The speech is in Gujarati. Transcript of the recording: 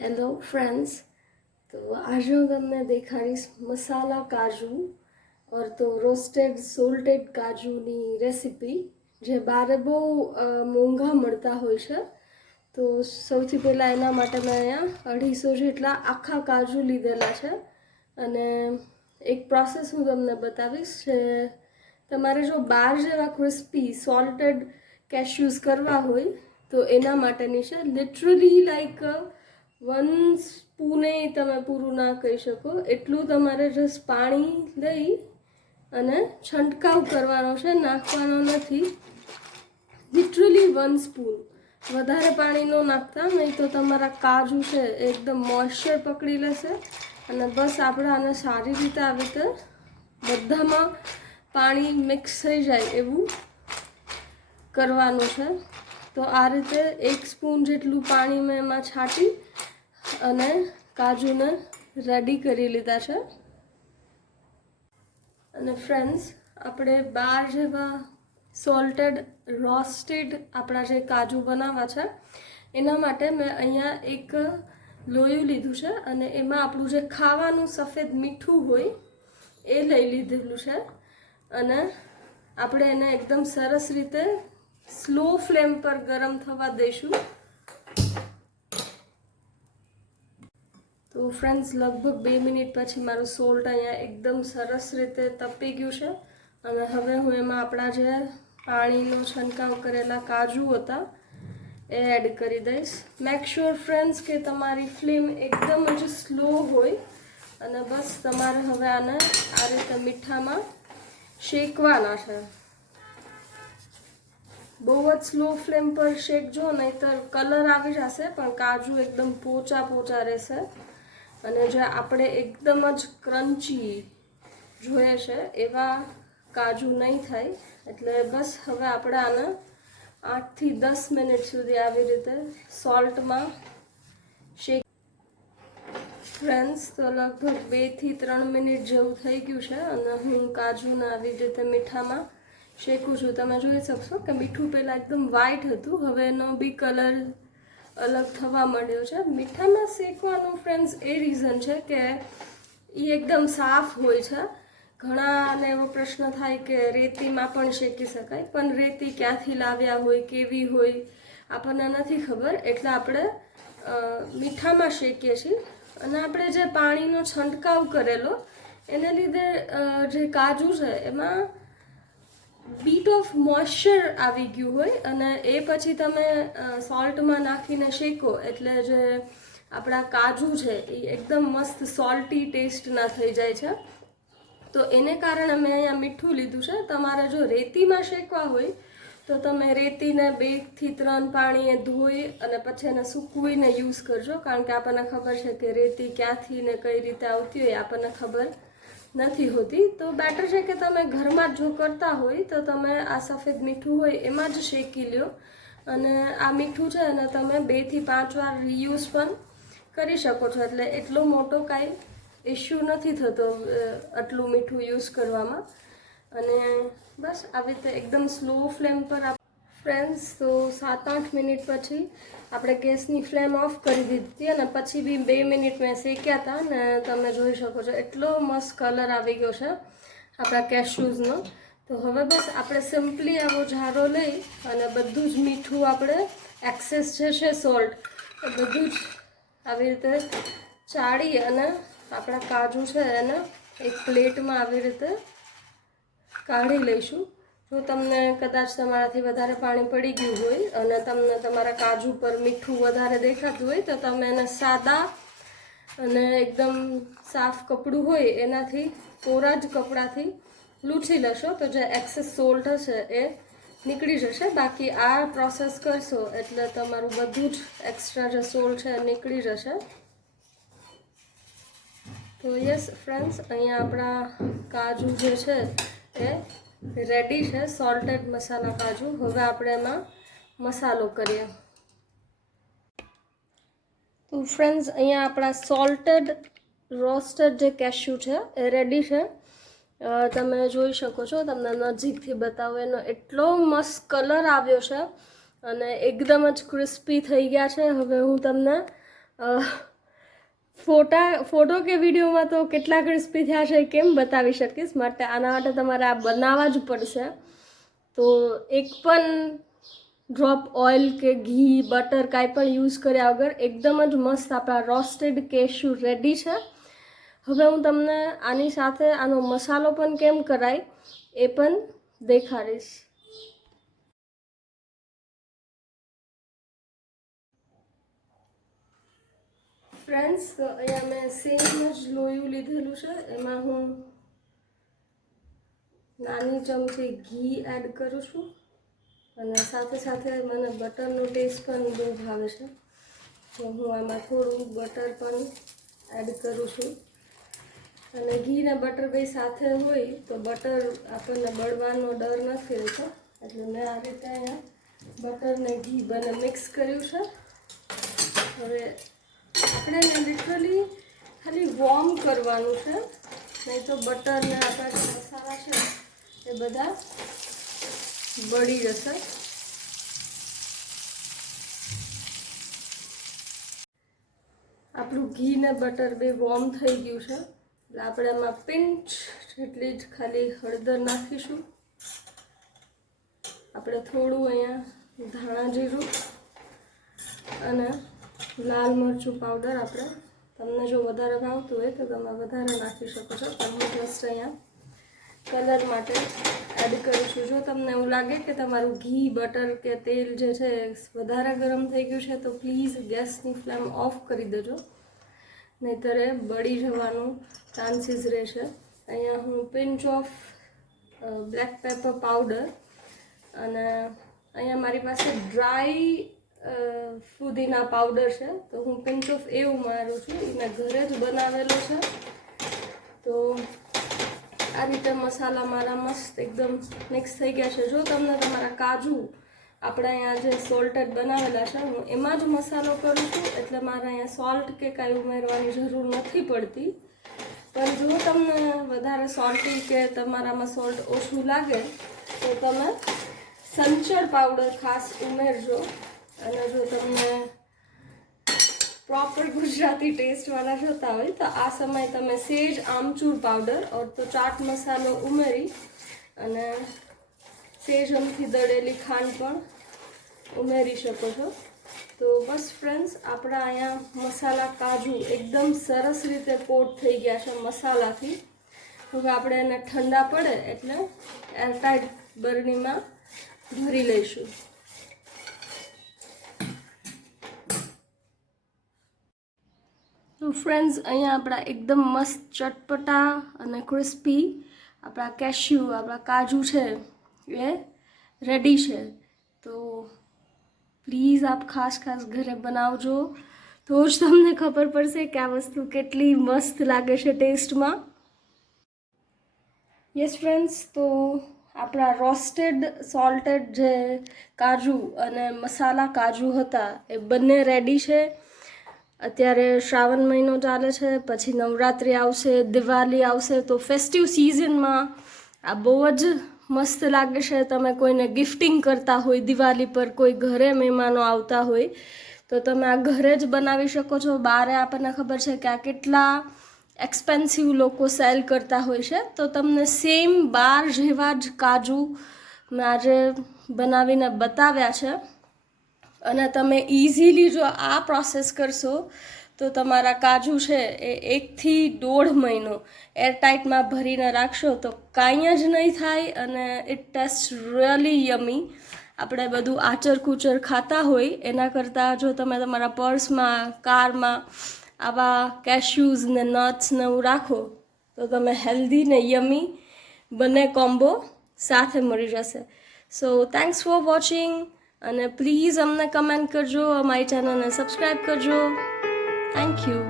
હેલો ફ્રેન્ડ્સ, તો આજે હું તમને દેખાડીશ મસાલા કાજુ ઓર તો રોસ્ટેડ, સોલ્ટેડ કાજુની રેસીપી, જે બારે બહુ મોંઘા મળતા હોય છે. તો સૌથી પહેલાં એના માટે મેં અહીંયા અઢીસો જેટલા આખા કાજુ લીધેલા છે. અને એક પ્રોસેસ હું તમને બતાવીશ, જે તમારે જો બાર જેવા ક્રિસ્પી, સોલ્ટેડ કેશ્યુઝ કરવા હોય, તો એના માટેની છે. લિટરલી લાઈક વન સ્પૂને તમે પૂરું ના કહી શકો. એટલું તમારે જસ્ટ પાણી લઈ અને છંટકાવ કરવાનો છે, નાખવાનો નથી. લિટરલી વન સ્પૂન વધારે પાણી ન નાખતા, નહીં તો તમારા કાજુ છે, એકદમ મોઇશ્ચર પકડી લેશે. અને બસ આપણે આને સારી રીતે આવી રીતે બધામાં પાણી મિક્સ થઈ જાય એવું કરવાનું છે. તો આ રીતે એક સ્પૂન જેટલું પાણી મેં એમાં છાંટી અને કાજુને રેડી કરી લીધા છે. અને ફ્રેન્ડ્સ આપણે બાર જેવા સોલ્ટેડ રોસ્ટેડ આપણા જે કાજુ બનાવવા છે, એના માટે મેં અહીંયા એક લોયું લીધું છે અને એમાં આપણું જે ખાવાનું સફેદ મીઠું હોય, એ લઈ લીધેલું છે. અને આપણે એને એકદમ સરસ રીતે સ્લો ફ્લેમ પર ગરમ થવા દઈશું. તો ફ્રેન્ડ્સ લગભગ બે મિનિટ પછી મારું સોલ્ટ અહીંયા એકદમ સરસ રીતે તપી ગયું છે. અને હવે હું એમાં આપણા જે પાણીનો છંટકાવ કરેલા કાજુ હતા, એ એડ કરી દઈશ. મેક શ્યોર ફ્રેન્ડ્સ કે તમારી ફ્લેમ એકદમ જ સ્લો હોય. અને બસ તમારે હવે આને આ રીતે મીઠામાં શેકવાના છે. બહુ જ સ્લો ફ્લેમ પર શેકજો, નહીતર કલર આવી જશે, પણ કાજુ એકદમ પોચા પોચા રહેશે. અને જે આપણે એકદમ જ ક્રન્ચી જોઈએ છે, એવા કાજુ નહીં થાય. એટલે બસ હવે આપણે આને આઠથી દસ મિનિટ સુધી આવી રીતે સોલ્ટમાં શેક ફ્રેન્ડ્સ, તો લગભગ બેથી ત્રણ મિનિટ જેવું થઈ ગયું છે અને હું કાજુને આવી રીતે મીઠામાં શેકું છું. તમે જોઈ શકશો કે મીઠું પહેલાં એકદમ વ્હાઈટ હતું. હવે એનો બી કલર અલગ થવા માંડ્યો છે. મીઠામાં શેકવાનું ફ્રેન્ડ્સ એ રીઝન છે કે એ એકદમ સાફ હોય છે. ઘણાને એવો પ્રશ્ન થાય કે રેતીમાં પણ શેકી શકાય, પણ રેતી ક્યાંથી લાવ્યા હોય, કેવી હોય, આપણને નથી ખબર. એટલે આપણે મીઠામાં શેકીએ છીએ. અને આપણે જે પાણીનો છંટકાવ કરેલો, એને લીધે જે કાજુ છે, એમાં બીટ ઓફ મોઇશ્ચર આવી ગયું હોય અને એ પછી તમે સોલ્ટમાં નાખીને શેકો એટલે જે આપણા કાજુ છે એ એકદમ મસ્ત સોલ્ટી ટેસ્ટના થઈ જાય છે. તો એને કારણે મેં અહીંયા મીઠું લીધું છે. તમારે જો રેતીમાં શેકવા હોય તો તમે રેતીને બેથી ત્રણ પાણીએ ધોઈ અને પછી એને સૂકવીને યુઝ કરજો. કારણ કે આપણને ખબર છે કે રેતી ક્યાંથી ને કઈ રીતે આવતી હોય આપણને ખબર નથી હોતી. તો બેટર છે કે તમે ઘરમાં જો કરતા હોય તો તમે આ સફેદ મીઠું હોય એમાં જ શેકી લ્યો. અને આ મીઠું છે અને તમે બેથી પાંચ વાર રીયુઝ પણ કરી શકો છો. એટલે એટલો મોટો કાંઈ ઇશ્યુ નથી થતો આટલું મીઠું યુઝ કરવામાં. અને બસ આવી રીતે એકદમ સ્લો ફ્લેમ પર આપ ફ્રેન્ડ્સ તો સાત આઠ મિનિટ પછી આપણે ગેસની ફ્લેમ ઓફ કરી દીધી હતી અને પછી બી બે મિનિટ મેં શેક્યા હતા ને તમે જોઈ શકો છો એટલો મસ્ત કલર આવી ગયો છે આપણા કેશ્યુઝનો તો હવે બસ આપણે સિમ્પલી આવો ઝારો લઈ અને બધું જ મીઠું આપણે એક્સેસ જે છે સોલ્ટ એ બધું જ આવી રીતે ચાળી અને આપણા કાજુ છે એને એક પ્લેટમાં આવી રીતે કાઢી લઈશું. જો તમને કદાચ તમારાથી વધારે પાણી પડી ગયું હોય અને તમને તમારા કાજુ પર મીઠું વધારે દેખાતું હોય, તો તમે એને સાદા અને એકદમ સાફ કપડું હોય એનાથી, કોરા જ કપડાથી લૂછી લેશો, તો જે એક્સેસ સોલ્ટ હશે એ નીકળી જશે. બાકી આ પ્રોસેસ કરશો એટલે તમારું બધું જ એક્સ્ટ્રા જે સોલ્ટ છે નીકળી જશે. તો યસ ફ્રેન્ડ્સ અહીંયા આપણા કાજુ જે છે એ રેડી છે સોલ્ટેડ મસાલા કાજુ. હવે આપણે એમાં મસાલો કરીએ. તો ફ્રેન્ડ્સ અહીંયા આપણા સોલ્ટેડ રોસ્ટેડ જે કેશ્યુ છે એ રેડી છે. તમે જોઈ શકો છો, તમને નજીકથી બતાવો, એનો એટલો મસ્ત કલર આવ્યો છે અને એકદમ જ ક્રિસ્પી થઈ ગયા છે. હવે હું તમને ફોટા, ફોટો કે વિડીયોમાં તો કેટલા ક્રિસ્પી થયા છે, કેમ બતાવી શકીશ? માટે આના માટે તમારે આ બનાવવા જ પડશે. તો એક પણ ડ્રોપ ઓઇલ કે ઘી બટર કાંઈ પણ યુઝ કર્યા વગર એકદમ જ મસ્ત આપણા રોસ્ટેડ કેશ્યુ રેડી છે. હવે હું તમને આની સાથે આનો મસાલો પણ કેમ કરાય એ પણ દેખાડીશ. ફ્રેન્ડ્સ તો અહીંયા મેં સેમ જ લોયું લીધેલું છે એમાં હું નાની ચમચી ઘી એડ કરું છું અને સાથે સાથે મને બટરનો ટેસ્ટ પણ બહુ ભાવે છે તો હું આમાં થોડું બટર પણ એડ કરું છું અને ઘી ને બટર બે સાથે હોય તો બટર આપણને બળવાનો ડર નથી રહેતો એટલે મેં આ રીતે અહીંયા બટર ને ઘી બંને મિક્સ કર્યું છે। હવે આપણે એને લિટરલી ખાલી વોર્મ કરવાનું છે. નહીં તો બટર ને આપણા જે મસાલા છે એ બધા બળી જશે. આપણું ઘી ને બટર બે વોર્મ થઈ ગયું છે. એટલે આપણે એમાં પિંચ જેટલી જ ખાલી હળદર નાખીશું. આપણે થોડું અહીંયા ધાણા જીરું અને લાલ મરચું પાવડર આપણે તમને જો વધારે ભાવતું હોય તો તમે વધારે નાખી શકો છો. પણ જસ્ટ અહીંયા કલર માટે એડ કરું છું જો તમને એવું લાગે કે તમારું ઘી બટર કે તેલ જે છે વધારે ગરમ થઈ ગયું છે, તો પ્લીઝ ગેસની ફ્લેમ ઓફ કરી દેજો. નહીંતર બળી જવાનું ચાન્સીસ રહેશે. અહીંયા હું pinch of black pepper powder અને અહીંયા મારી પાસે ડ્રાય ફુદીના પાવડર છે. તો હું પિંચ ઓફ એવું મારું છું. એ મેં ઘરે જ બનાવેલો છે. તો આ રીતે મસાલા મારા મસ્ત એકદમ મિક્સ થઈ ગયા છે. જો તમને તમારા કાજુ આપણે અહીંયા જે સોલ્ટેડ બનાવેલા છે, હું એમાં જ મસાલો કરું છું. એટલે મારે અહીંયા સોલ્ટ કે કાંઈ ઉમેરવાની જરૂર નથી પડતી. પણ જો તમને વધારે સોલ્ટી કે તમારામાં સોલ્ટ ઓછું લાગે, તો તમે સંચળ પાવડર ખાસ ઉમેરજો. અને જો તમને પ્રોપર ગુજરાતી ટેસ્ટવાળા જોતા હોય તો આ સમયે તમે સેજ આમચૂર પાવડર ઓર તો ચાટ મસાલો ઉમેરી અને સેજ અમથી દળેલી ખાંડ પણ ઉમેરી શકો છો. તો બસ ફ્રેન્ડ્સ આપણા અહીંયા મસાલા કાજુ એકદમ સરસ રીતે કોટ થઈ ગયા છે મસાલાથી. હવે આપણે એને ઠંડા પડે એટલે એરટાઈટ બરણીમાં ભરી લઈશું. તો ફ્રેન્ડ્સ અહીંયા આપણા એકદમ મસ્ત ચટપટા અને ક્રિસ્પી આપણા કેશ્યુ આપણા કાજુ છે, એ રેડી છે. તો પ્લીઝ આપ ખાસ ખાસ ઘરે બનાવજો. તો જ તમને ખબર પડશે કે આ વસ્તુ કેટલી મસ્ત લાગે છે ટેસ્ટમાં યસ ફ્રેન્ડ્સ તો આપણા રોસ્ટેડ સોલ્ટેડ જે કાજુ અને મસાલા કાજુ હતા, એ બંને રેડી છે. અત્યારે શ્રાવણ મહિનો ચાલે છે, પછી નવરાત્રિ આવશે, દિવાળી આવશે, તો ફેસ્ટિવ સિઝનમાં આ બહુ જ મસ્ત લાગે છે. તમે કોઈને ગિફ્ટિંગ કરતા હોય, દિવાળી પર કોઈ ઘરે મહેમાનો આવતા હોય, તો તમે આ ઘરે જ બનાવી શકો છો. બહારે આપણને ખબર છે કે આ કેટલા એક્સપેન્સિવ લોકો સેલ કરતા હોય છે. તો તમને સેમ બાર જેવા જ કાજુ મેં આજે બનાવીને બતાવ્યા છે. અને તમે ઇઝીલી જો આ પ્રોસેસ કરશો, તો તમારા કાજુ છે એ એકથી દોઢ મહિનો એરટાઇટમાં ભરીને રાખશો તો કાંઈ જ નહીં થાય અને ઇટ ટેસ્ટ રિયલી યમી આપણે બધું આચર કૂચર ખાતા હોય, એના કરતાં જો તમે તમારા પર્સમાં કારમાં આવા કેશ્યુઝ ને નટ્સ ને એવું રાખો, તો તમે હેલ્ધી ને યમી બંને કોમ્બો સાથે મળી જશે. સો થેન્ક્સ ફોર વોચિંગ અને પ્લીઝ અમને કમેન્ટ કરજો અમારી ચેનલને સબસ્ક્રાઈબ કરજો. Thank you